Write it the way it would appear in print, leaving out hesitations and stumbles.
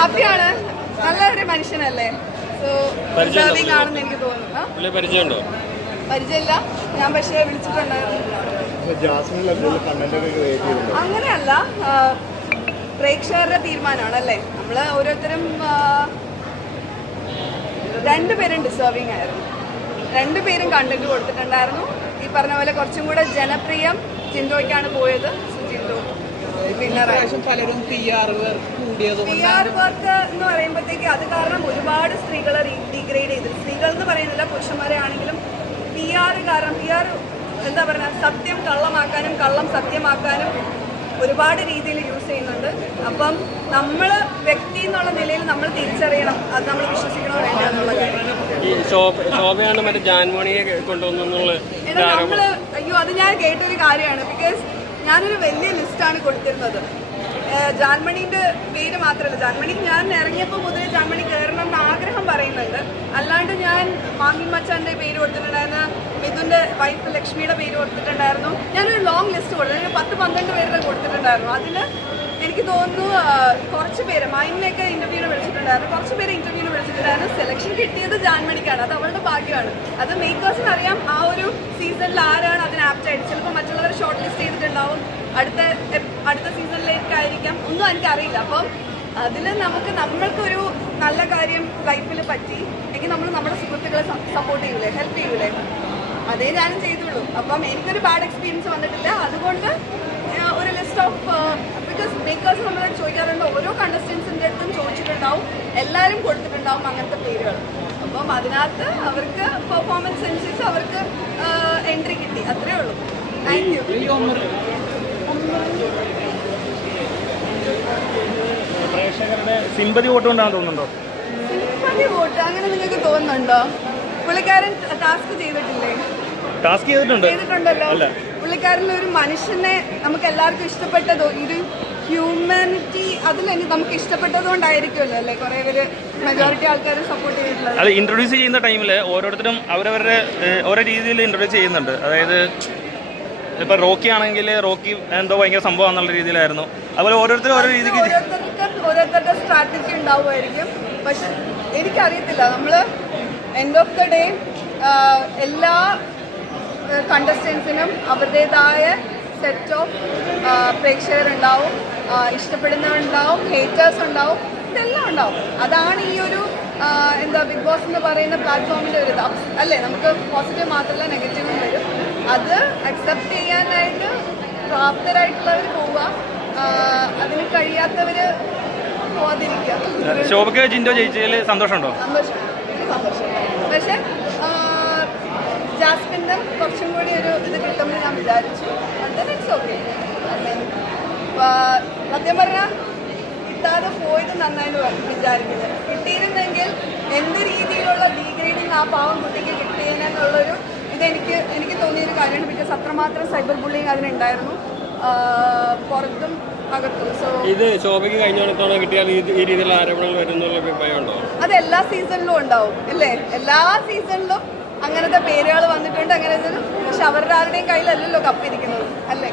ഹാപ്പിയാണ്. നല്ലൊരു മനുഷ്യനല്ലേ. സോ ഡിസേർവിംഗ് ആണെന്ന് എനിക്ക് തോന്നുന്നു. പരിചയമില്ല, ഞാൻ പക്ഷേ വിളിച്ചിട്ടുണ്ടായിരുന്നു. അങ്ങനെയല്ല, പ്രേക്ഷകരുടെ തീരുമാനമാണ് അല്ലേ. നമ്മൾ ഓരോരുത്തരും രണ്ടുപേരും ഡിസേർവിംഗ് ആയിരുന്നു. രണ്ടുപേരും കണ്ടന്റ് കൊടുത്തിട്ടുണ്ടായിരുന്നു. ഈ പറഞ്ഞ പോലെ കുറച്ചും കൂടെ ജനപ്രിയം ജിൻഡോയ്ക്കാണ് പോയത്. ജിൻഡോ പലരും PR വർക്ക് എന്ന് പറയുമ്പോഴത്തേക്ക് അത് കാരണം ഒരുപാട് സ്ത്രീകളെ ഡീഗ്രേഡ് ചെയ്തു. സ്ത്രീകൾ എന്ന് പറയുന്നില്ല, പുരുഷന്മാരെ ആണെങ്കിലും PR കാരണം എന്താ പറയുക, സത്യം കള്ളമാക്കാനും കള്ളം സത്യമാക്കാനും ഒരുപാട് രീതിയിൽ യൂസ് ചെയ്യുന്നുണ്ട്. അപ്പം നമ്മൾ വ്യക്തി എന്നുള്ള നിലയിൽ നമ്മൾ തിരിച്ചറിയണം, അത് നമ്മൾ വിശ്വസിക്കണോ വേണ്ട എന്നുള്ള കാര്യം. നമ്മള് അയ്യോ, അത് ഞാൻ കേട്ടൊരു കാര്യമാണ്. ബിക്കോസ് ഞാനൊരു വലിയ ലിസ്റ്റാണ് കൊടുത്തിരുന്നത്. ജാൻമണിന്റെ പേര് മാത്രമല്ല, ജാൻമണി ഞാൻ ഇറങ്ങിയപ്പോൾ മുതൽ ജാൻമണി കയറണം എന്ന് ആഗ്രഹം പറയുന്നുണ്ട്. അല്ലാണ്ട് ഞാൻ മാമി മച്ചാന്റെ പേര് കൊടുത്തിട്ടുണ്ടായിരുന്നു, മിഥുന്റെ വൈഫ് ലക്ഷ്മിയുടെ പേര് കൊടുത്തിട്ടുണ്ടായിരുന്നു. ഞാനൊരു ലോങ് ലിസ്റ്റ് കൊടുത്തു, 10-12 പേരുടെ കൊടുത്തിട്ടുണ്ടായിരുന്നു. അതിന് എനിക്ക് തോന്നുന്നു കുറച്ച് പേര് മൈനിനെയൊക്കെ ഇന്റർവ്യൂവിന് വിളിച്ചിട്ടുണ്ടായിരുന്നു, കുറച്ച് പേര് ഇന്റർവ്യൂവിന് വിളിച്ചിട്ടുണ്ടായിരുന്നു. സെലക്ഷൻ കിട്ടിയത് ജാൻമണിക്കാണ്. അത് അവളുടെ ഭാഗ്യമാണ്. അത് മേക്കേഴ്സിന് അറിയാം ആ ഒരു സീസണിൽ ആരാണ് അതിന് ആപ്റ്റായിട്ട്. ചിലപ്പോൾ മറ്റുള്ളവർ ഷോർട്ട് ലിസ്റ്റ് ചെയ്തിട്ടുണ്ടാവും, അടുത്ത സീസണിലേക്കായിരിക്കാം, ഒന്നും എനിക്കറിയില്ല. അപ്പം അതിൽ നമ്മൾക്കൊരു നല്ല കാര്യം ലൈഫിൽ പറ്റി എങ്കിൽ നമ്മൾ നമ്മുടെ സുഹൃത്തുക്കളെ സപ്പോർട്ട് ചെയ്യൂലേ, ഹെൽപ്പ് ചെയ്യൂലേ. അതേ ഞാനും ചെയ്തുള്ളൂ. അപ്പം എനിക്കൊരു ബാഡ് എക്സ്പീരിയൻസ് വന്നിട്ടില്ല. അതുകൊണ്ട് ഒരു ലിസ്റ്റ് ഓഫ് ബിക്കോസ് മേക്കേഴ്സ് നമ്മളോട് ചോദിക്കാറുണ്ട്, ഓരോ കണ്ടസ്റ്റൻസിൻ്റെ അടുത്തും ചോദിച്ചിട്ടുണ്ടാവും, എല്ലാവരും കൊടുത്തിട്ടുണ്ടാവും അങ്ങനത്തെ പേരുകൾ. അപ്പം അതിനകത്ത് അവർക്ക് പെർഫോമൻസ് അനുസരിച്ച് അവർക്ക് എൻട്രി കിട്ടി, അത്രേ ഉള്ളൂ. Thank you. പ്രേക്ഷകരുടെ സിമ്പതി വോട്ട് കൊണ്ടാണ് തോന്നുന്നുണ്ടോ? സിമ്പതി വോട്ട് അങ്ങനെ നിങ്ങൾക്ക് തോന്നുന്നുണ്ടോ? പുള്ളിക്കാരൻ ടാസ്ക് ചെയ്തിട്ടില്ലേ? ചെയ്തിട്ടുണ്ടല്ലോ. പുള്ളിക്കാരൻ ഒരു മനുഷ്യനെ നമുക്ക് എല്ലാവർക്കും ഇഷ്ടപ്പെട്ടതോ, ഒരു ഹ്യൂമാനിറ്റി അതിൽ നമുക്ക് ഇഷ്ടപ്പെട്ടതുകൊണ്ടായിരിക്കുമല്ലോ അല്ലേ കുറെ പേര് മെജോറിറ്റി ആൾക്കാർ സപ്പോർട്ട് ചെയ്തിട്ടുള്ളത്. അത് ഇൻട്രൊഡ്യൂസ് ചെയ്യുന്ന ടൈമിൽ ഓരോരുത്തരും അവരവരുടെ ഓരോ രീതിയിൽ ഇൻട്രൊഡ്യൂസ് ചെയ്യുന്നുണ്ട്. അതായത് ഇപ്പൊ റോക്കി ആണെങ്കിൽ റോക്കി എന്തോ ഭയങ്കര സംഭവം എന്നുള്ള രീതിയിലായിരുന്നു. അതുപോലെ ഓരോരുത്തരും ഓരോ രീതിക്ക് ഓരോരുത്തരുടെ സ്ട്രാറ്റജി ഉണ്ടാവുമായിരിക്കും. പക്ഷെ എനിക്കറിയത്തില്ല, നമ്മൾ എൻഡ് ഓഫ് ദ ഡേ എല്ലാ കണ്ടസ്റ്റൻസിനും അവരുടേതായ സെറ്റ് ഓഫ് പ്രേക്ഷകരുണ്ടാവും, ഇഷ്ടപ്പെടുന്നവരുണ്ടാവും, ഹേറ്റേഴ്സ് ഉണ്ടാവും, ഇതെല്ലാം ഉണ്ടാവും. അതാണ് ഈ ഒരു എന്താ ബിഗ് ബോസ് എന്ന് പറയുന്ന പ്ലാറ്റ്ഫോമിൻ്റെ ഒരു ഇത് അല്ലേ. നമുക്ക് പോസിറ്റീവ് മാത്രമല്ല നെഗറ്റീവും വരും. അത് അക്സെപ്റ്റ് ചെയ്യാനായിട്ട് പ്രാപ്തരായിട്ടുള്ളവർ പോവുക, അതിന് കഴിയാത്തവർ പോവാതിരിക്കുക. ശോഭയ്ക്ക് ജിൻഡോ ജയിച്ചതിൽ സന്തോഷമുണ്ടോ? സന്തോഷം. പക്ഷെ ജാസ്മിൻ്റെ കുറച്ചും കൂടി ഒരു ഇത് കിട്ടുമെന്ന് ഞാൻ വിചാരിച്ചു. It's okay. സത്യം പറഞ്ഞാൽ കിട്ടാതെ പോയത് നന്നായിട്ട് വിചാരിക്കുന്നത്. കിട്ടിയിരുന്നെങ്കിൽ എന്ത് രീതിയിലുള്ള ഡീഗ്രേഡിങ് ആ പാവം കുട്ടിക്ക് കിട്ടിയെന്നുള്ളൊരു എനിക്ക് തോന്നിയൊരു കാര്യമാണ്. ബിക്കോസ് അത്രമാത്രം സൈബർ ബുള്ളിങ് അതിനുണ്ടായിരുന്നു, പുറത്തും അകത്തും. സോ ഇത് ശോഭയ്ക്ക് കഴിഞ്ഞ കിട്ടിയാൽ ഈ രീതിയിലുള്ള ആരോപണങ്ങൾ വരുന്നുള്ള അഭിപ്രായമുണ്ടോ? അത് എല്ലാ സീസണിലും ഉണ്ടാവും അല്ലേ. എല്ലാ സീസണിലും അങ്ങനത്തെ പേരുകൾ വന്നിട്ടുണ്ട്. അങ്ങനെ പക്ഷെ അവരുടെ ആരുടെയും കയ്യിലല്ലല്ലോ കപ്പിരിക്കുന്നത് അല്ലേ.